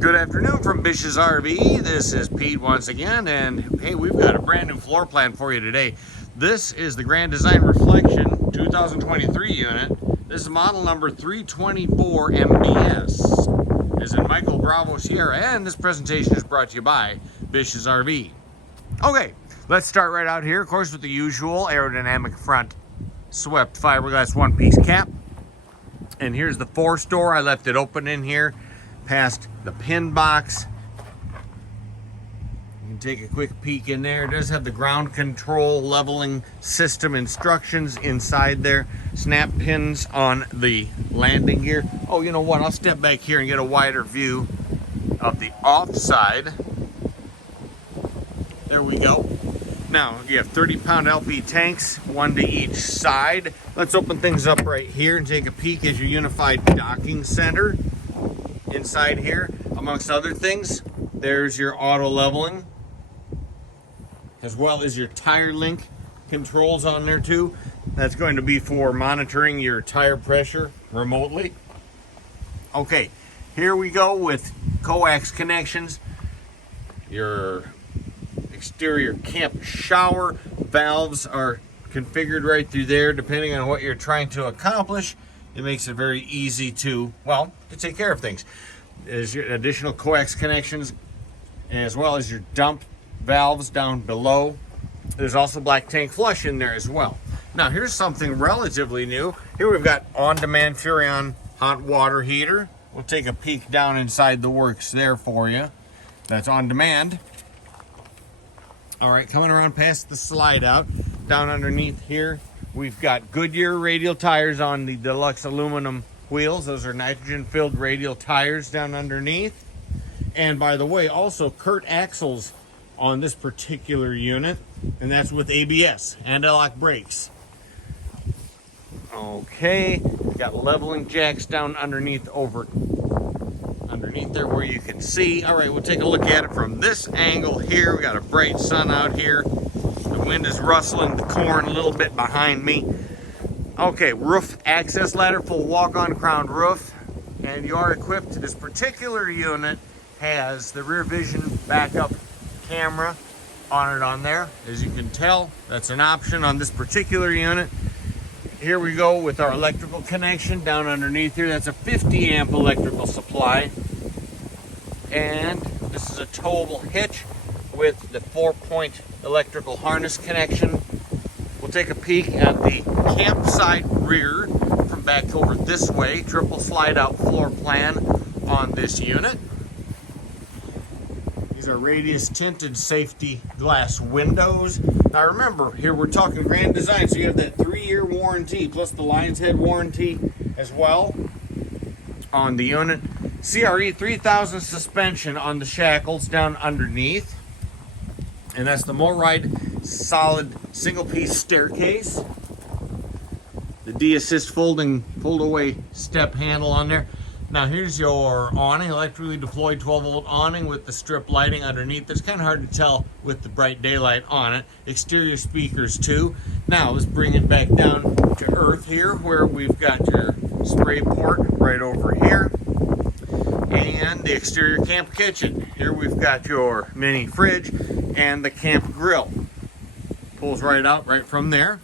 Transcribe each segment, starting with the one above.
Good afternoon from Bish's RV. This is Pete once again, and hey, we've got a brand new floor plan for you today. This is the Grand Design Reflection 2023 unit. This is model number 324 MBS. Is in Michael Bravo Sierra, and this presentation is brought to you by Bish's RV. Okay, let's start right out here, of course, with the usual aerodynamic front swept fiberglass one-piece cap. And here's the force door. I left it open in here past the pin box. You can take a quick peek in there. It does have the ground control leveling system instructions inside there. Snap pins on the landing gear. Oh, you know what? I'll step back here and get a wider view of the off side. There we go. Now, you have 30-pound LP tanks, one to each side. Let's open things up right here and take a peek at your unified docking center. Inside here, amongst other things, there's your auto leveling, as well as your tire link controls on there too. That's going to be for monitoring your tire pressure remotely. Okay, here we go with coax connections. Your exterior camp shower valves are configured right through there. Depending on what you're trying to accomplish, it makes it very easy to take care of things. There's your additional coax connections, as well as your dump valves down below. There's also black tank flush in there as well. Now here's something relatively new. Here we've got on-demand Furrion hot water heater. We'll take a peek down inside the works there for you. That's on demand. All right, coming around past the slide out, down underneath here, we've got Goodyear radial tires on the deluxe aluminum wheels. Those are nitrogen-filled radial tires down underneath. And by the way, also Kurt axles on this particular unit, and that's with ABS and anti-lock brakes. Okay, got leveling jacks down underneath there where you can see. All right, we'll take a look at it from this angle here. We got a bright sun out here. The wind is rustling the corn a little bit behind me. Okay, roof access ladder, full walk-on crowned roof, and you are equipped. This particular unit has the rear vision backup camera on it on there. As you can tell, that's an option on this particular unit. Here we go with our electrical connection down underneath here. That's a 50 amp electrical supply. And this is a towable hitch with the 4-point electrical harness connection. We'll take a peek at the campsite rear from back over this way. Triple slide out floor plan on this unit. These are radius tinted safety glass windows. Now remember, here we're talking Grand Design, so you have that 3-year warranty plus the Lion's Head warranty as well on the unit. CRE 3000 suspension on the shackles down underneath. And that's the MoRide solid single piece staircase. The D-assist fold away step handle on there. Now here's your awning, electrically deployed 12-volt awning with the strip lighting underneath. It's kind of hard to tell with the bright daylight on it. Exterior speakers too. Now let's bring it back down to earth here, where we've got your spray port right over here. And the exterior camp kitchen. Here we've got your mini fridge and the camp grill. Pulls right out right from there.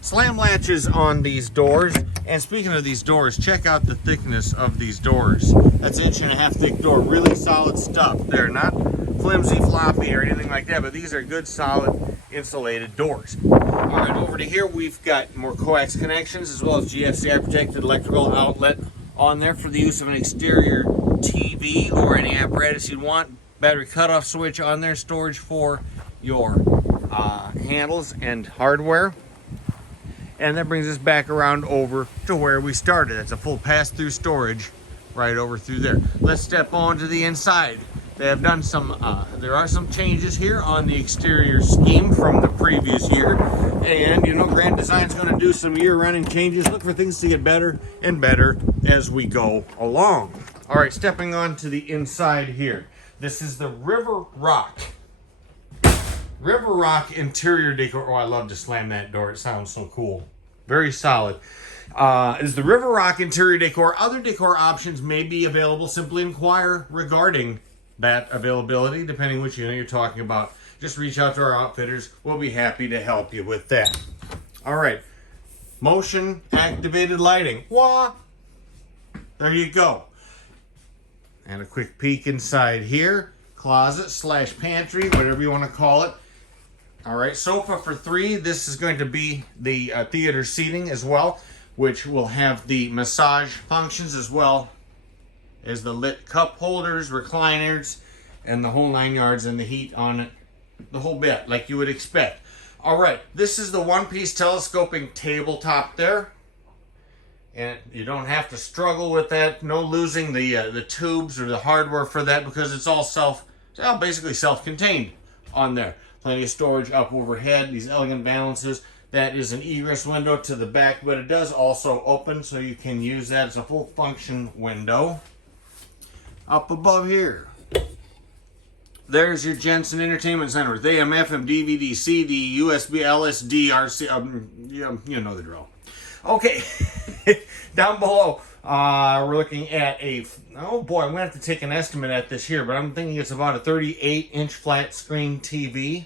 Slam latches on these doors. And speaking of these doors, check out the thickness of these doors. That's 1.5-inch thick door. Really solid stuff. They're not flimsy, floppy, or anything like that, but these are good, solid, insulated doors. All right, over to here, we've got more coax connections, as well as GFCI protected electrical outlet on there for the use of an exterior TV or any apparatus you'd want. Battery cutoff switch on there, storage for your handles and hardware. And that brings us back around over to where we started. That's a full pass-through storage right over through there. Let's step on to the inside. They have done there are some changes here on the exterior scheme from the previous year. And, you know, Grand Design's going to do some year-running changes. Look for things to get better and better as we go along. All right, stepping on to the inside here. This is the River Rock interior decor. Oh, I love to slam that door. It sounds so cool. Very solid. is the River Rock interior decor. Other decor options may be available. Simply inquire regarding that availability, depending which unit you're talking about. Just reach out to our outfitters. We'll be happy to help you with that. All right. Motion activated lighting. Wah! There you go. And a quick peek inside here. Closet / pantry, whatever you want to call it. All right, sofa for 3. This is going to be the theater seating as well, which will have the massage functions as well as the lit cup holders, recliners, and the whole 9 yards, and the heat on it, the whole bit, like you would expect. All right, this is the one-piece telescoping tabletop there. And you don't have to struggle with that. No losing the tubes or the hardware for that, because it's all basically self-contained on there. Plenty of storage up overhead. These elegant balances. That is an egress window to the back, but it does also open, so you can use that as a full function window. Up above here, there's your Jensen Entertainment Center with AM, FM, DVD, CD, USB, LSD, RC. You know the drill. Okay, down below, we're looking at oh boy, I'm going to have to take an estimate at this here, but I'm thinking it's about a 38-inch flat screen TV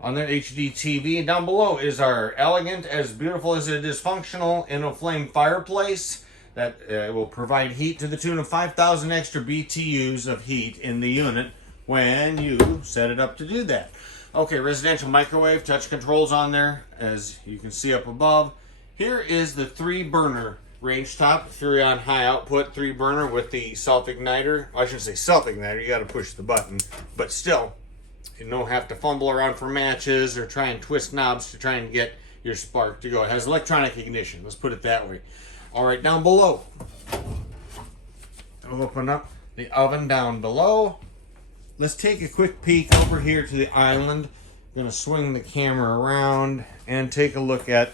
on their HD TV. And down below is our elegant, as beautiful as it is functional, flame fireplace that will provide heat to the tune of 5,000 extra BTUs of heat in the unit when you set it up to do that. Okay, residential microwave, touch controls on there, as you can see up above. Here is the 3-burner range top Furrion high output 3-burner with the self-igniter. I shouldn't say self-igniter, you got to push the button, but still, you don't have to fumble around for matches or try and twist knobs to try and get your spark to go. It has electronic ignition, let's put it that way. All right, down below, I'll open up the oven down below. Let's take a quick peek over here to the island. I'm going to swing the camera around and take a look at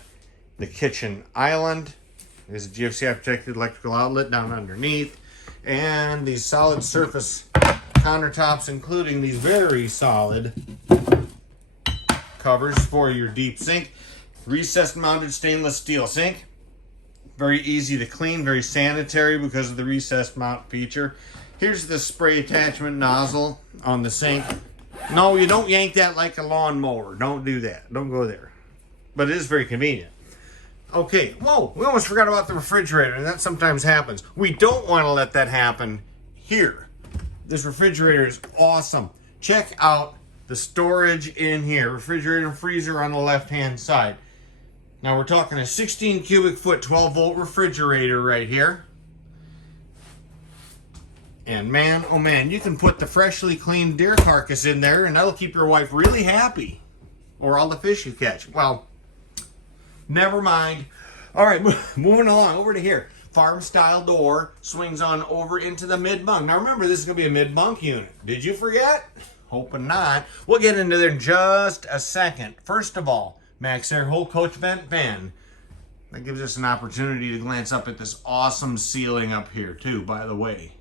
the kitchen island. There's a GFCI protected electrical outlet down underneath, and these solid surface countertops, including these very solid covers for your deep sink. Recessed mounted stainless steel sink. Very easy to clean, very sanitary because of the recessed mount feature. Here's the spray attachment nozzle on the sink. No, you don't yank that like a lawnmower. Don't do that. Don't go there. But it is very convenient. Okay, whoa, we almost forgot about the refrigerator, and that sometimes happens. We don't want to let that happen here. This refrigerator is awesome. Check out the storage in here. Refrigerator and freezer on the left-hand side. Now we're talking a 16 cubic foot, 12-volt refrigerator right here. And man, oh man, you can put the freshly cleaned deer carcass in there, and that'll keep your wife really happy. Or all the fish you catch. Well, never mind. All right, moving along over to here. Farm style door swings on over into the mid bunk. Now remember, this is going to be a mid bunk unit. Did you forget? Hoping not. We'll get into there in just a second. First of all, Max Air whole coach vent fan. That gives us an opportunity to glance up at this awesome ceiling up here too, by the way.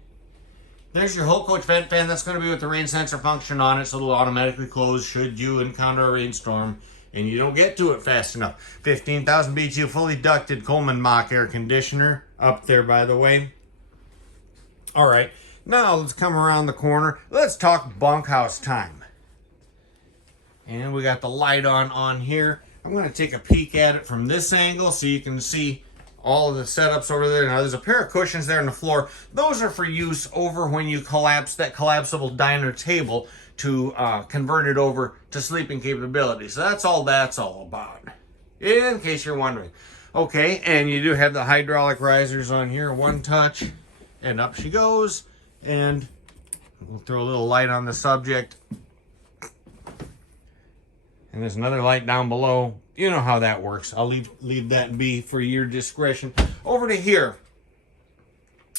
There's your whole coach vent fan. That's going to be with the rain sensor function on it, so it'll automatically close should you encounter a rainstorm and you don't get to it fast enough. 15,000 BTU fully ducted Coleman Mach air conditioner up there, by the way. All right, now let's come around the corner. Let's talk bunkhouse time. And we got the light on here. I'm going to take a peek at it from this angle so you can see all of the setups over there. Now there's a pair of cushions there on the floor. Those are for use over when you collapse that collapsible diner table to convert it over to sleeping capability. So that's all about, in case you're wondering. Okay, and you do have the hydraulic risers on here. One touch, and up she goes. And we'll throw a little light on the subject. And there's another light down below. You know how that works. I'll leave that be for your discretion. Over to here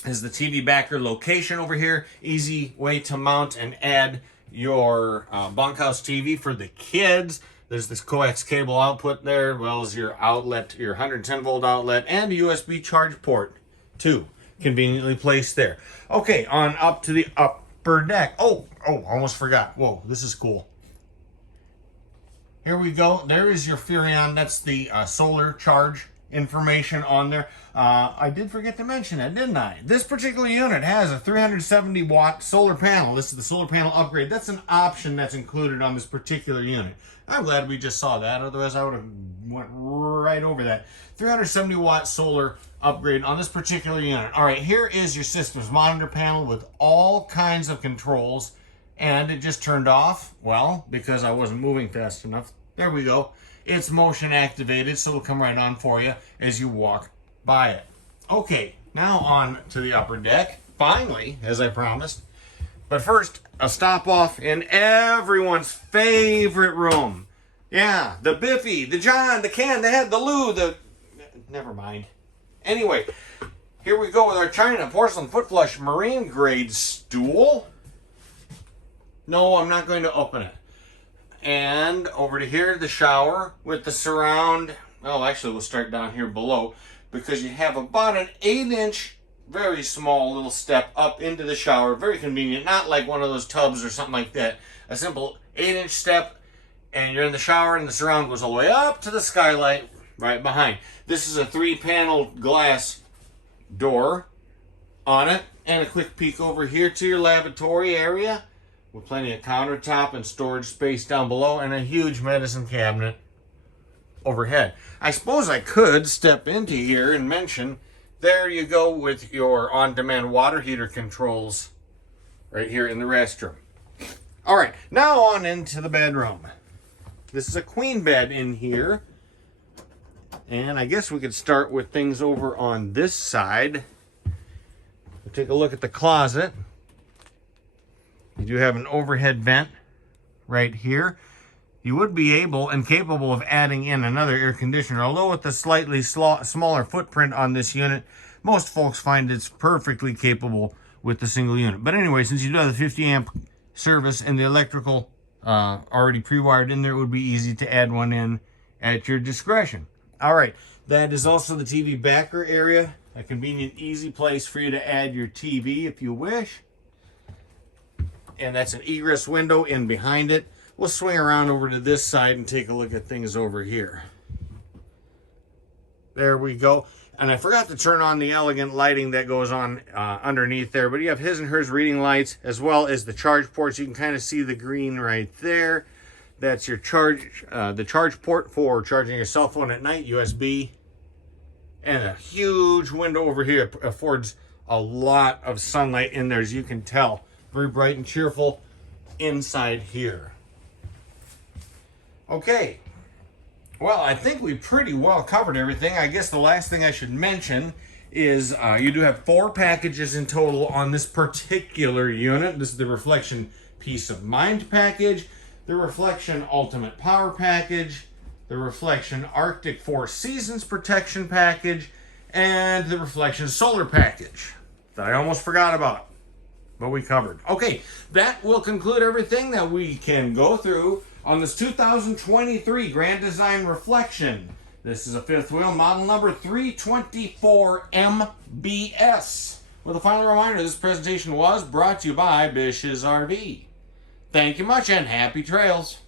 is the TV backer location over here. Easy way to mount and add your bunkhouse TV for the kids. There's this coax cable output there, as well as your outlet, your 110 volt outlet, and a USB charge port too, conveniently placed there. Okay, on up to the upper deck. Oh, almost forgot. Whoa, this is cool. Here we go. There is your Furrion. That's the solar charge information on there. I did forget to mention that, didn't I? This particular unit has a 370 watt solar panel. This is the solar panel upgrade. That's an option that's included on this particular unit. I'm glad we just saw that, otherwise I would have went right over that. 370 watt solar upgrade on this particular unit. All right, here is your systems monitor panel with all kinds of controls, and it just turned off, well, because I wasn't moving fast enough. There we go. It's motion activated, so it'll come right on for you as you walk by it. Okay, now on to the upper deck, finally, as I promised. But first, a stop off in everyone's favorite room. Yeah, the Biffy, the John, the Ken, the Head, the Lou, the... Never mind. Anyway, here we go with our China porcelain foot flush marine grade stool. No, I'm not going to open it. And over to here, the shower with the surround. Well, actually, we'll start down here below because you have about an 8-inch, very small little step up into the shower. Very convenient, not like one of those tubs or something like that. A simple 8-inch step, and you're in the shower, and the surround goes all the way up to the skylight right behind. This is a 3-panel glass door on it, and a quick peek over here to your lavatory area with plenty of countertop and storage space down below, and a huge medicine cabinet overhead. I suppose I could step into here and mention, there you go with your on-demand water heater controls right here in the restroom. All right, now on into the bedroom. This is a queen bed in here. And I guess we could start with things over on this side. We'll take a look at the closet. You do have an overhead vent right here. You would be able and capable of adding in another air conditioner, although with the slightly smaller footprint on this unit, most folks find it's perfectly capable with the single unit. But anyway, since you do have the 50 amp service and the electrical already pre-wired in there, it would be easy to add one in at your discretion. All right, that is also the TV backer area, a convenient, easy place for you to add your TV if you wish. And that's an egress window in behind it. We'll swing around over to this side and take a look at things over here. There we go. And I forgot to turn on the elegant lighting that goes on underneath there, but you have his and hers reading lights as well as the charge ports. You can kind of see the green right there. That's your the charge port for charging your cell phone at night, USB. And a huge window over here affords a lot of sunlight in there, as you can tell. Very bright and cheerful inside here. Okay. Well, I think we pretty well covered everything. I guess the last thing I should mention is you do have 4 packages in total on this particular unit. This is the Reflection Peace of Mind package, the Reflection Ultimate Power package, the Reflection Arctic 4 Seasons Protection package, and the Reflection Solar package that I almost forgot about, but we covered. Okay, that will conclude everything that we can go through on this 2023 Grand Design Reflection. This is a fifth wheel, model number 324MBS. With a final reminder, this presentation was brought to you by Bish's RV. Thank you much and happy trails.